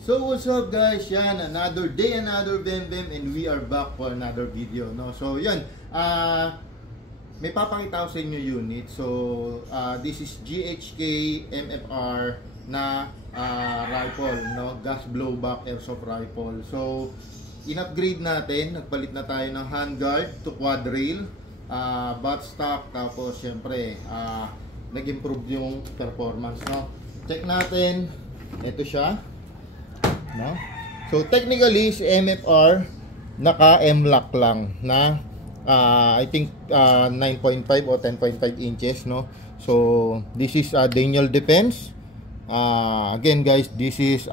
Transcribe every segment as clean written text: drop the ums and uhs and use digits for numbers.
So what's up guys, yan, another day, another Bembem, and we are back for another video, no? So yan, may papakita ko sa inyo unit. So this is GHK MFR na rifle, no? Gas blowback airsoft rifle. So in-upgrade natin, nagpalit na tayo ng handguard to quad rail, buttstock, tapos syempre nag-improve yung performance, no? Check natin, ito siya. No? So technically si MFR naka M-lock lang na I think 9.5 o 10.5 inches, no? So this is Daniel Defense. Again guys, this is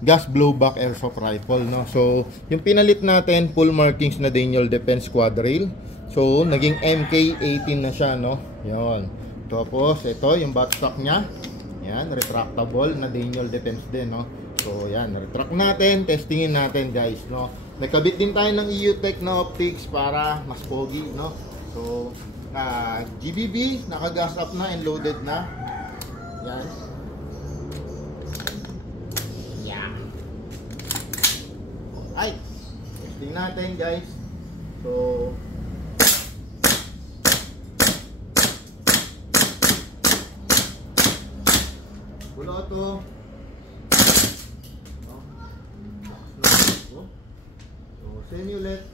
gas blowback airsoft rifle, no? So yung pinalit natin full markings na Daniel Defense quad rail. So naging MK18 na siya, no? Yon. Tapos ito yung buttstock niya. Yan, retractable na Daniel Defense din, no? So yan, retract natin, testingin natin guys, no? Nagkabit din tayo ng EUTech na optics para mas pogi, no? So GBB, naka-gas up na and loaded na. Yan. Yeah. Alright, testing natin guys. So pulo to. Semi ulit.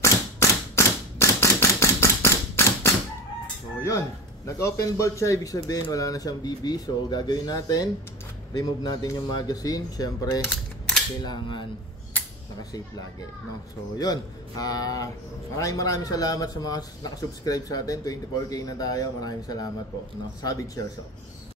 So yun, nag-open bolt siya, ibig sabihin wala na siyang BB. So gagawin natin, remove natin yung magazine. Syempre kailangan naka-safe lagi, no? So yun, maraming salamat sa mga nakasubscribe sa atin. 24K na tayo, maraming salamat po, no? Savage Airsoft.